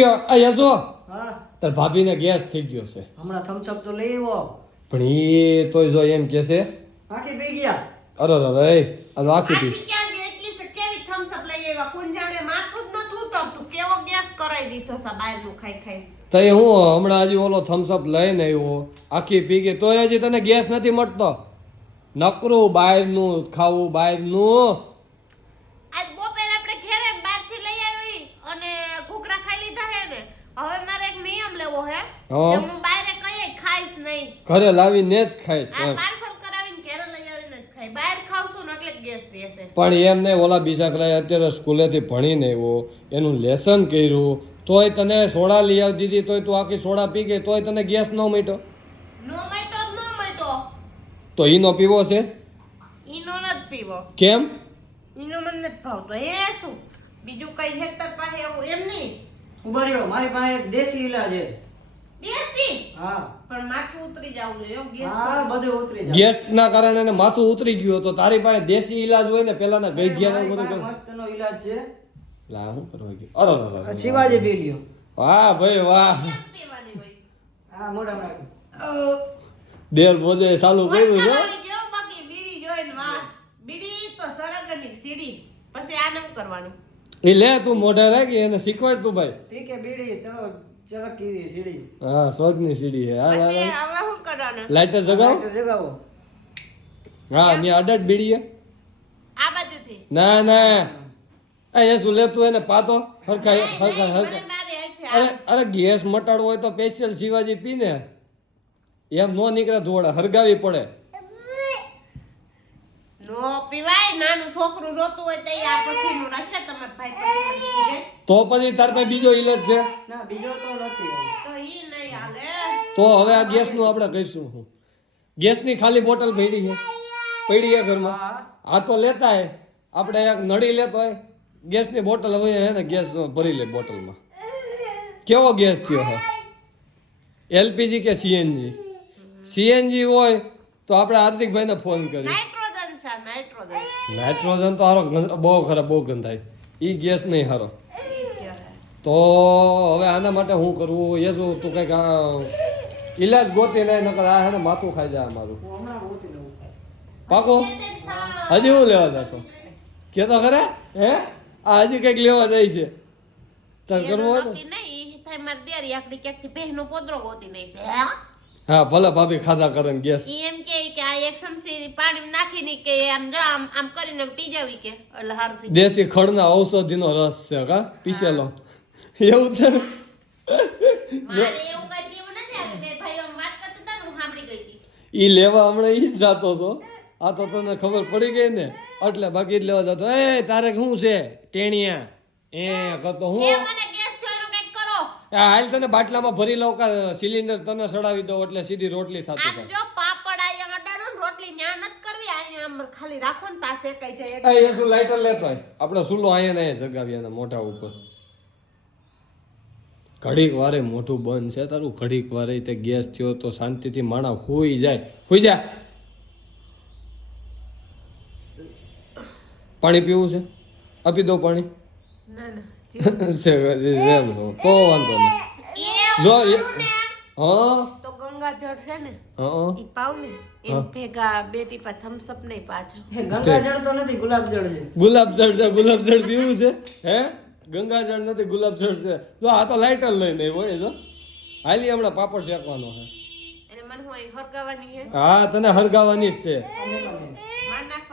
યશો હા તાર ભાભીને ગેસ થઈ ગયો છે હમણાં થમ્સઅપ તો લઈ આવ્યો પણ એ તોય જો એમ કે છે આખી પી ગયા અરે અરે આ તો આખી પી ક્યાં ગઈ એટલી છે કેવી થમ્સ અપ લઈ આવ્યા કુંજાણે માથું જ નતું ઉતરતું કેવો ગેસ કરાઈ દીધો છે બહારનું ખાઈ ખાઈ તઈ હું હમણાં હજી ઓલો થમ્સઅપ લઈને આવ્યો આખી પી ગઈ તોય હજી તને ગેસ નથી મળતો નકરું બહારનું ખાવું બહારનું આજ બપોરે આપણે ઘરે બહારથી લઈ આવી અને ઘૂઘરા ખાઈ લીધા હે ને હવે મારે એક નિયમ લેવો હે હા. કે હું બહારે કઈ ખાઈશ નહીં ઘરે લાવીને જ ખાઈશ આ એમ. પાર્સલ કરાવીને ઘરે લઈ આવીને જ ખાઈ બહાર ખાવશું ને એટલે ગેસ રહેશે પણ એમ નહીં ઓલા બીજા કલાય અત્યારે સ્કૂલેથી ભણીને આવ્યો એનું લેસન કર્યું તોય તને સોડા લઈ આવી દીધી તોય તું આખી સોડા પી ગઈ તોય તને ગેસ ન મળ્યો નો મટો તો ઈનો પીવો છે ઈનો નથી પીવો કેમ ઈનો મને નથી ભાવતો એ શું બીજું કઈ હેતર પાસે એવું એમ નહીં ઉભા રહ્યો મારી પાસે એક દેશી ઈલાજ છે દેશી હા પણ માથું ઉતરી જવું જોઈએ ગેસ હા બધું ઉતરી જાય ગેસના કારણે એને માથું ઉતરી ગયું તો તારી પાસે દેશી ઈલાજ હોય ને પેલાના ગઈ ગયા ને મારી બધું પાસે મસ્તનો ઈલાજ છે લા હું કરવા ગયો અરે અરે, આ અરે શિવાજી પી લ્યો વાહ ભાઈ વાહ પીવાની હોય હા મોઢા રાખો દેર બોજે ચાલુ કર્યું છે વટકાવાની કેવું બાકી બીડી જોઈને વાહ બીડી તો સરગની સીડી પછી આ નમ કરવાનું એ લે તું મોઢે રાખી એને શીખવાડ તું ભાઈ પી કે બીડી તો ચરકી સીડી હા સ્વર્ગની સીડી છે હા પછી હા હવે શું કરવાનું લાઇટર જગાવ લાઈટર જગાવો હા ને અડટ બીડીએ આ બાજુથી ના ના એ શું લેતું એને પાતો હરખા હરખા મને હરખા મારી હાથે અરે અરે ગેસ મટાડવો હોય તો સ્પેશિયલ શિવાજી પીને એમ નો નીકળે ધોળે હરગાવી પડે નો પીવાય નાનું છોકરું જોતું હોય તો આ પછીનું રાખે તમાર ભાઈ પછી તો પછી તાર પાસે બીજો ઈલાજ છે ના બીજો તો નથી હવે. તો ઈ નહીં હાલે તો હવે આ ગેસનું આપણે કહીશું હું ગેસની ખાલી બોટલ પડી છે પડી છે ઘરમાં હા આ તો લેતા હે આપણે એક નળી લેતો હોય ગેસની બોટલ હવે હે ને ગેસ ભરી લે બોટલમાં કેવો ગેસ થયો હે એલપીજી કે સીએનજી સીએનજી હોય તો આપણે હાર્દિકભાઈને ફોન કરીએ નાઇટ્રોજન છે નાઇટ્રોજન નાઇટ્રોજન તો હારો બહુ ખરાબ બહુ ગંધાય ઈ ગેસ નહીં હારો ઈ છે તો હવે આના માટે શું કરવું એ શું તું કંઈક ઈલાજ ગોતી નહીં નકર આ હે ને માથું ખાઈ જાય અમારું હું હમણાં ગોતી લઉં પાકો હજી હું લેવા જશો કે તો ખરે હે આ હજી કંઈક લેવા જાય છે તાર કરવું હોય ને નક્કી નહીં ઈ થાય મારી દેરી આકડી ક્યાંકથી પહેનો પોદરો ગોતી નહીં છે હા ભલે ભાભી ખાધા કરે ને ગેસ ઈ એમ કે આ એક ચમચી પાણી નાખીને કે આમ જો આમ આમ કરીને પી જાવી કે એટલે સારું થઈ દેશી ખડના ઔષધિનો રસ છે કા પીસેલો એવું છે મારે એવું કઈ પીવું નથી આ બે ભાઈઓ આમ વાત કરતા હતા ને હું સાંભળી ગઈ હતી ઈ લેવા હમણાં ઈ જ જાતો હતો આ તો તને ખબર પડી ગઈ ને એટલે બાકી જ લેવા જતો એ તારે શું છે ટેણિયા એ કરતો હું એ મને ગેસ થયો એનું કંઈક કરો આ હાલ તને બાટલામાં ભરી લઉં કા સિલિન્ડર તને સડાવી દઉં એટલે સીધી રોટલી થતી આમ થાય જો પાપડ આયા અડાડો ને રોટલી ન્યા નથી કરવી આયા આમ ખાલી રાખો ને પાસે કઈ જાય એ શું લાઇટર લેતો હોય આપણે સુલો અહીંયા ને અહીંયા જગાવી એના મોઢા ઉપર ઘડીક વારે મોઢું બંધ છે તારું ઘડીક વારે તે ગેસ થયો તો શાંતિથી માણા હોઈ જાય હોઈ જા પાણી પીવું છે આપી દો પાણી ના ના તો વાંધો નહીં એ જો કરું એ- ને હા તો ગંગા જળ છે ને હા ઈ પાવ ને એમ ભેગા બે ટીપા થમ્સ અપ નહીં પાછો એ ગંગાજળ તો નથી ગુલાબજળ છે ગુલાબજળ છે ગુલાબજળ પીવું છે હે ગંગાજળ નથી ગુલાબજળ છે જો આ તો લાઇટર લઈને હોય જો હાલી હમણાં પાપડ શેકવાનો છે એટલે મને હું અહીં હરગાવાની હે હા તને હરગાવાની જ છે